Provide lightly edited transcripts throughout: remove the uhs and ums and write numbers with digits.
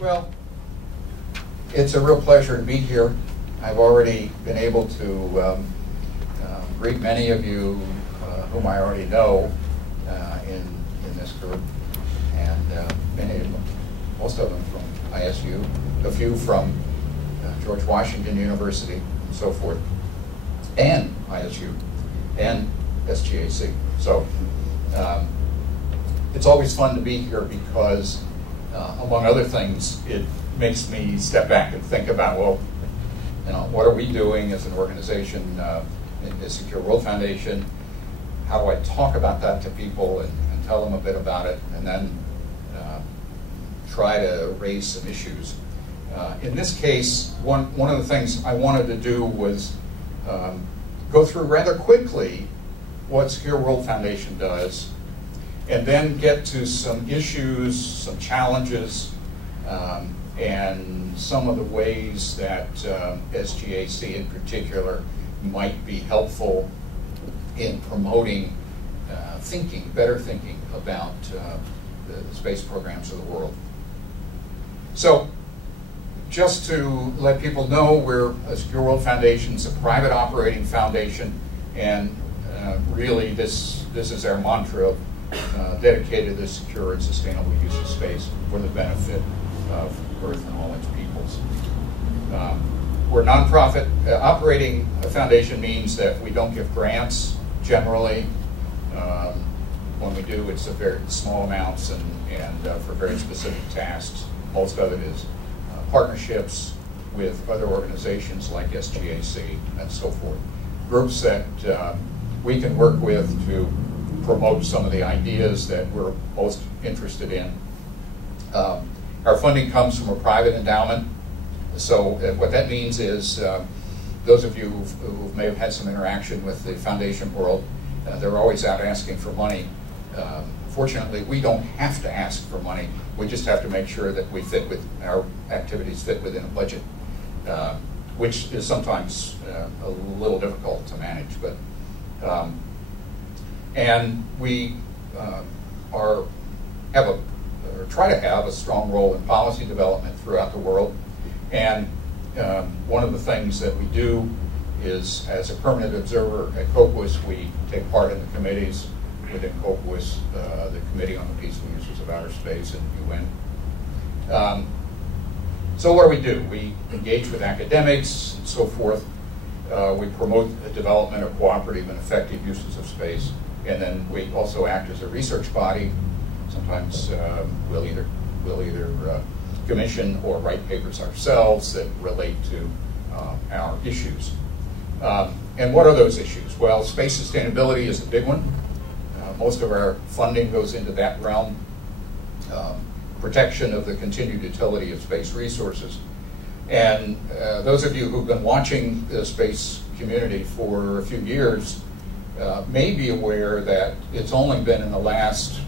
Well, it's a real pleasure to be here. I've already been able to greet many of you whom I already know in this group, and many of them, most of them from ISU, a few from George Washington University, and so forth, and ISU, and SGAC. So it's always fun to be here because, among other things, it makes me step back and think about, well, you know, what are we doing as an organization in the Secure World Foundation? How do I talk about that to people and tell them a bit about it, and then try to raise some issues. In this case, one of the things I wanted to do was go through rather quickly what Secure World Foundation does, and then get to some issues, some challenges, and some of the ways that SGAC in particular might be helpful in promoting better thinking about the space programs of the world. So, just to let people know, we're a Secure World Foundation. It's a private operating foundation, and really this is our mantra of dedicated to secure and sustainable use of space for the benefit of Earth and all its peoples. We're a nonprofit. Operating a foundation means that we don't give grants generally. When we do, it's a very small amounts and for very specific tasks. Most of it is partnerships with other organizations like SGAC and so forth. Groups that we can work with to promote some of the ideas that we're most interested in. Our funding comes from a private endowment. So what that means is those of you who may have had some interaction with the foundation world, they're always out asking for money. Fortunately, we don't have to ask for money. We just have to make sure that we our activities fit within a budget, which is sometimes a little difficult to manage. But and we try to have a strong role in policy development throughout the world. And one of the things that we do is, as a permanent observer at COPUS, we take part in the committees within COPUS, the Committee on the Peaceful Uses of Outer Space and UN. So what do? We engage with academics and so forth. We promote the development of cooperative and effective uses of space. And then we also act as a research body. Sometimes we'll either commission or write papers ourselves that relate to our issues. And what are those issues? Well, space sustainability is a big one. Most of our funding goes into that realm. Protection of the continued utility of space resources. And those of you who've been watching the space community for a few years may be aware that it's only been in the last,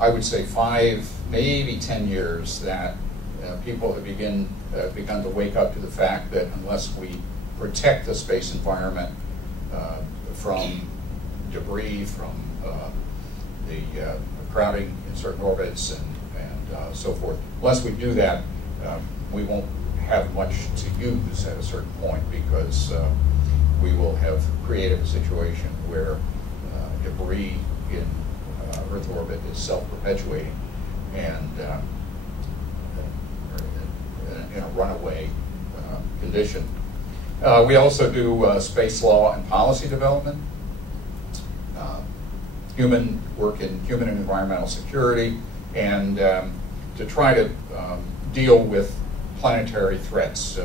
I would say, 5, maybe 10 years that people have begun to wake up to the fact that unless we protect the space environment from debris, from the crowding in certain orbits and so forth, unless we do that, we won't have much to use at a certain point, because we will have created a situation where debris in Earth orbit is self-perpetuating and in a runaway condition. We also do space law and policy development, work in human and environmental security, and to try to deal with planetary threats,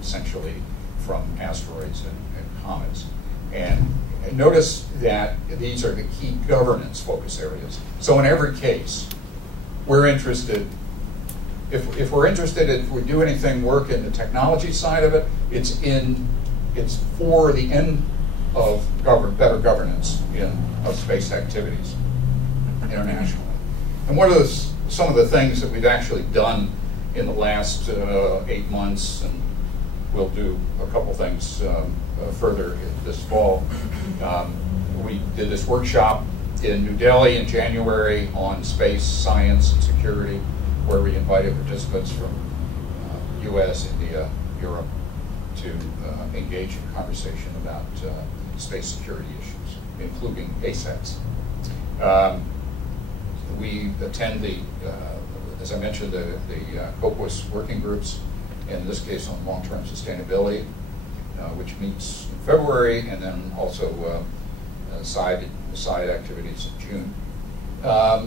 essentially from asteroids and comets. And notice that these are the key governance focus areas. So in every case, we're interested, if we do anything work in the technology side of it, it's for the end of better governance of space activities internationally. And what are some of the things that we've actually done in the last 8 months, and we'll do a couple things further this fall. We did this workshop in New Delhi in January on space, science, and security. where we invited participants from US, India, Europe to engage in conversation about space security issues, including ASATs. We attend as I mentioned, the COPUS working groups, in this case on long-term sustainability, which meets in February, and then also side activities in June.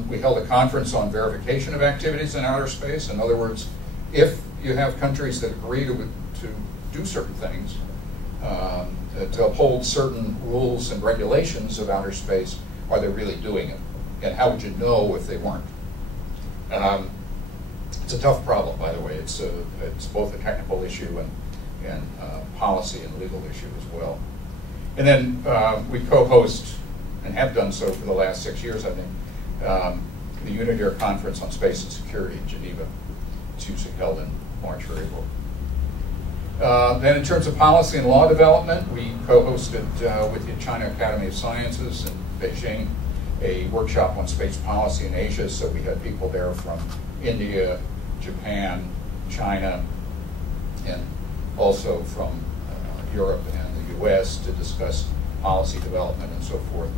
We held a conference on verification of activities in outer space. In other words, if you have countries that agree to do certain things, to uphold certain rules and regulations of outer space, are they really doing it? And how would you know if they weren't? It's a tough problem, by the way. It's both a technical issue and policy and legal issue as well. And then we co-host, and have done so for the last 6 years, I think, the Unitaire Conference on Space and Security in Geneva. It's usually held in March or April. Then in terms of policy and law development, we co-hosted with the China Academy of Sciences in Beijing a workshop on space policy in Asia. So we had people there from India, Japan, China, and also from Europe and the US to discuss policy development and so forth.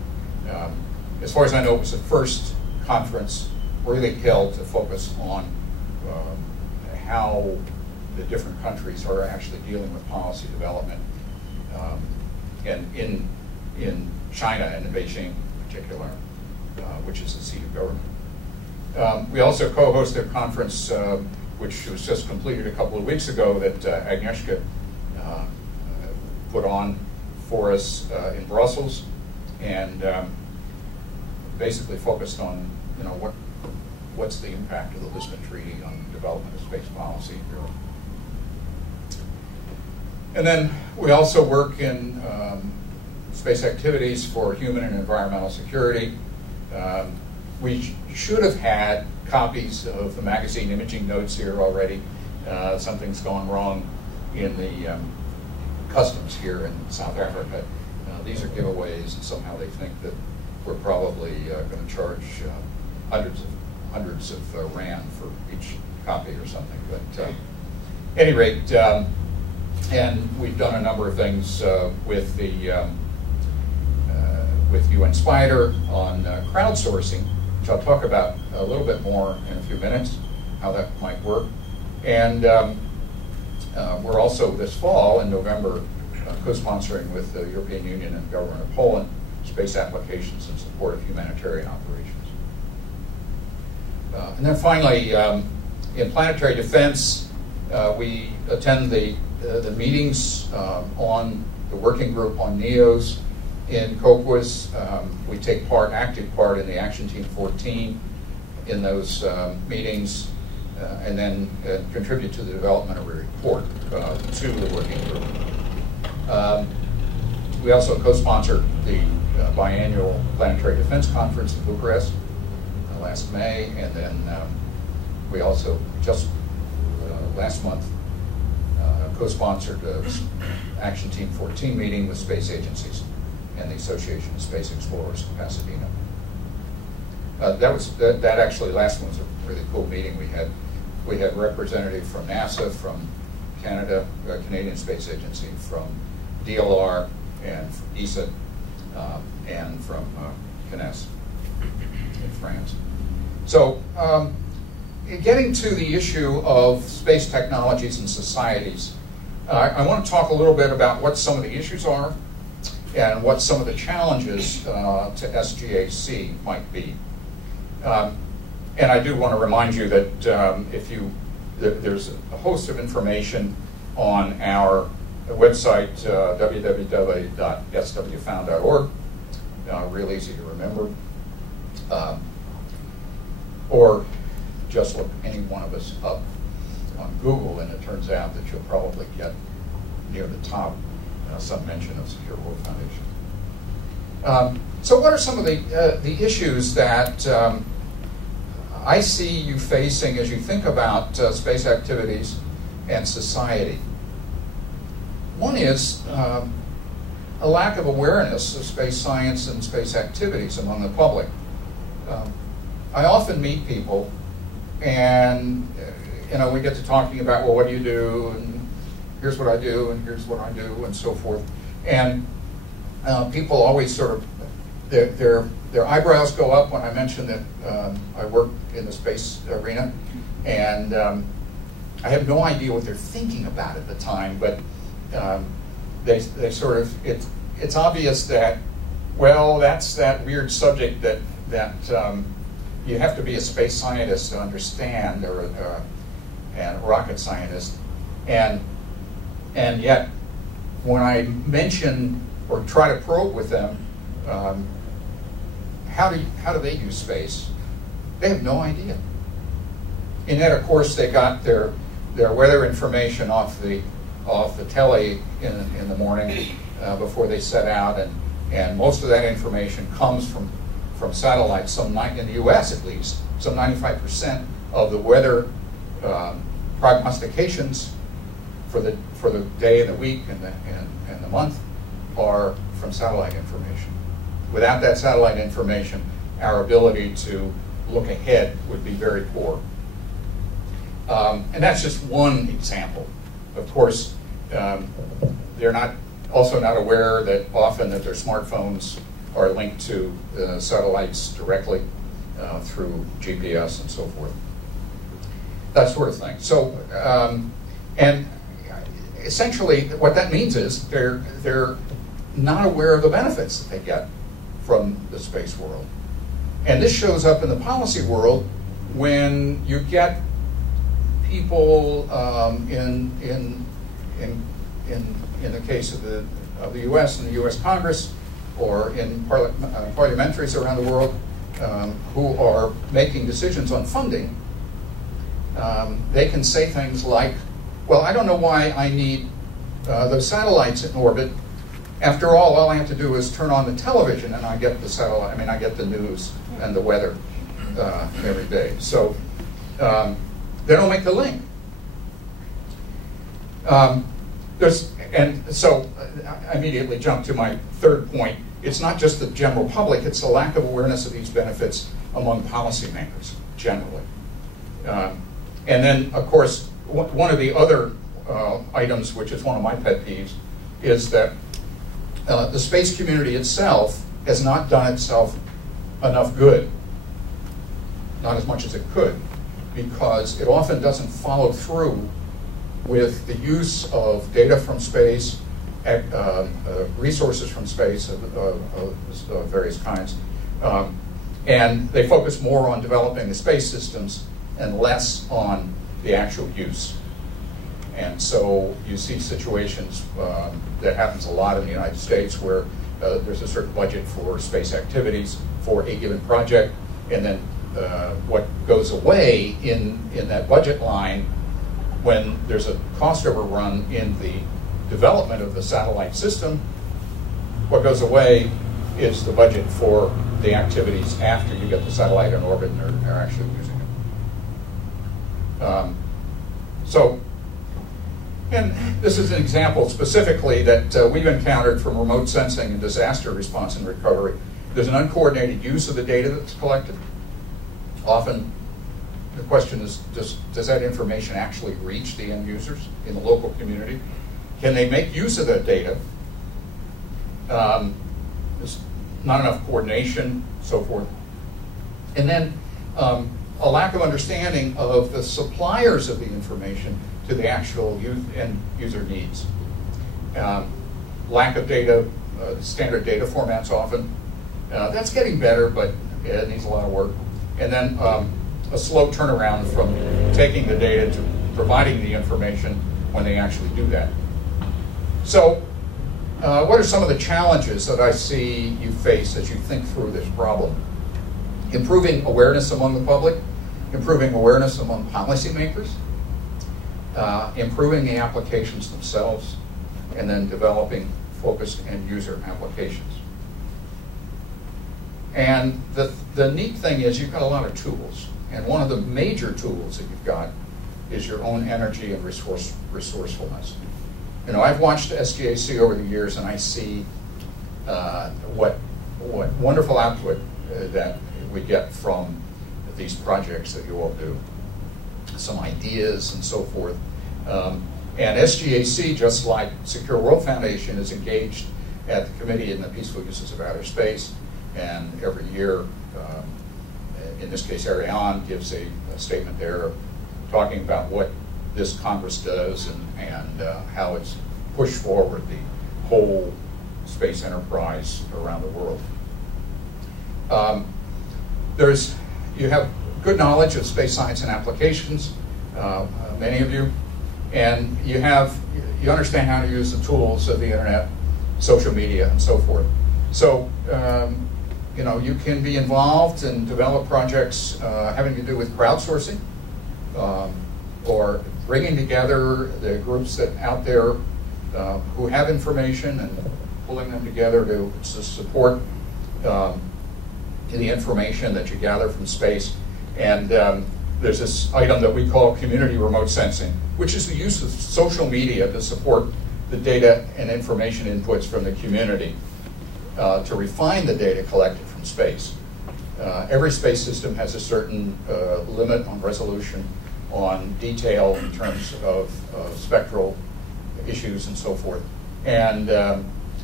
As far as I know, it was the first conference really held to focus on how the different countries are actually dealing with policy development, and in China and in Beijing in particular, which is the seat of government. We also co-hosted a conference which was just completed a couple of weeks ago that Agnieszka put on for us in Brussels, and basically focused on what's the impact of the Lisbon Treaty on development of space policy in Europe. And then we also work in space activities for human and environmental security. We should have had copies of the magazine imaging notes here already. Something's gone wrong in the customs here in South Africa. These are giveaways, and somehow they think that we're probably going to charge hundreds of rand for each copy or something. But at any rate, and we've done a number of things with the with UN Spider on crowdsourcing, which I'll talk about a little bit more in a few minutes, how that might work. And we're also this fall, in November, co-sponsoring with the European Union and the government of Poland space applications in support of humanitarian operations. And then finally, in planetary defense, we attend the meetings on the working group on NEOs in COPUS. We take active part in the Action Team 14 in those meetings, and then contribute to the development of a report to the working group. We also co-sponsored the biannual Planetary Defense Conference in Bucharest last May, and then we also just last month co-sponsored Action Team 14 meeting with space agencies and the Association of Space Explorers in Pasadena. That actually last one was a really cool meeting. We had representative from NASA, from Canada, Canadian Space Agency, from DLR, and from ESA, and from CNES in France. So, getting to the issue of space technologies and societies, I want to talk a little bit about what some of the issues are and what some of the challenges to SGAC might be. And I do want to remind you that there's a host of information on our website, www.swfound.org, real easy to remember, or just look any one of us up on Google, and it turns out that you'll probably get near the top some mention of Secure World Foundation. So what are some of the issues that I see you facing as you think about space activities and society? One is a lack of awareness of space science and space activities among the public. I often meet people and we get to talking about, well, what do you do, and here's what I do, and here's what I do, and so forth. And people always sort of, their eyebrows go up when I mention that I work in the space arena, and I have no idea what they're thinking about at the time, but they sort of, it's obvious that, well, that's that weird subject that you have to be a space scientist to understand, or and a rocket scientist, and yet when I mention or try to probe with them, how do they use space? They have no idea. And yet, of course, they got their weather information off the telly in the morning before they set out, and most of that information comes from satellites. In the U.S. at least, some 95% of the weather prognostications for the day and the week and the month are from satellite information. Without that satellite information, our ability to look ahead would be very poor. And that's just one example. Of course, they're also not aware that often that their smartphones are linked to satellites directly through GPS and so forth. That sort of thing. So, and essentially what that means is they're not aware of the benefits that they get from the space world. And this shows up in the policy world when you get people in the case of the U.S. and the U.S. Congress, or in parliamentaries around the world, who are making decisions on funding. They can say things like, well, I don't know why I need those satellites in orbit. After all I have to do is turn on the television and I get the satellite. I get the news and the weather every day. So they don't make the link. And so I immediately jump to my third point. It's not just the general public, it's the lack of awareness of these benefits among policymakers generally. And then, of course, one of the other items, which is one of my pet peeves, is that the space community itself has not done itself enough good, not as much as it could, because it often doesn't follow through with the use of data from space, resources from space of various kinds, and they focus more on developing the space systems and less on the actual use. And so you see situations that happens a lot in the United States where there's a certain budget for space activities for a given project, and then what goes away in that budget line when there's a cost overrun in the development of the satellite system, what goes away is the budget for the activities after you get the satellite in orbit and are actually using it. And this is an example specifically that we've encountered from remote sensing and disaster response and recovery. There's an uncoordinated use of the data that's collected. Often the question is, does that information actually reach the end users in the local community? Can they make use of that data? There's not enough coordination, so forth. And then a lack of understanding of the suppliers of the information to the actual end user needs. Lack of data, standard data formats often. That's getting better, but it needs a lot of work. And then a slow turnaround from taking the data to providing the information when they actually do that. So what are some of the challenges that I see you face as you think through this problem? Improving awareness among the public, improving awareness among policymakers, improving the applications themselves, and then developing focused end user applications. And the neat thing is you've got a lot of tools. And one of the major tools that you've got is your own energy and resourcefulness. You know, I've watched SGAC over the years, and I see what wonderful output that we get from these projects that you all do. some ideas and so forth. And SGAC, just like Secure World Foundation, is engaged at the Committee in the Peaceful Uses of Outer Space, and every year, in this case, Ariane gives a statement there talking about what this Congress does and how it's pushed forward the whole space enterprise around the world. You have good knowledge of space science and applications, many of you, and you understand how to use the tools of the internet, social media, and so forth. So, you can be involved and develop projects having to do with crowdsourcing, or bringing together the groups that out there who have information and pulling them together to support the information that you gather from space. And there's this item that we call community remote sensing, which is the use of social media to support the data and information inputs from the community to refine the data collected from space. Every space system has a certain limit on resolution, on detail in terms of spectral issues and so forth. And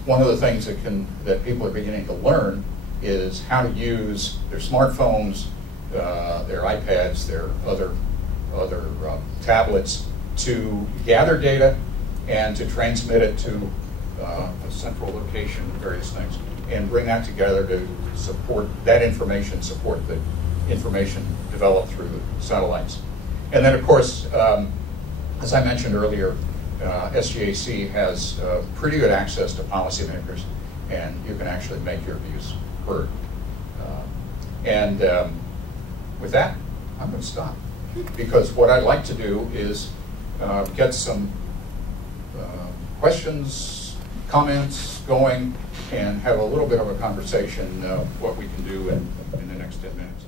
one of the things that people are beginning to learn is how to use their smartphones, their iPads, their other tablets to gather data and to transmit it to a central location, various things, and bring that together to support that information, support the information developed through the satellites. And then, of course, as I mentioned earlier, SGAC has pretty good access to policymakers, and you can actually make your views heard. With that, I'm going to stop, because what I'd like to do is get some questions, comments going, and have a little bit of a conversation what we can do in the next 10 minutes.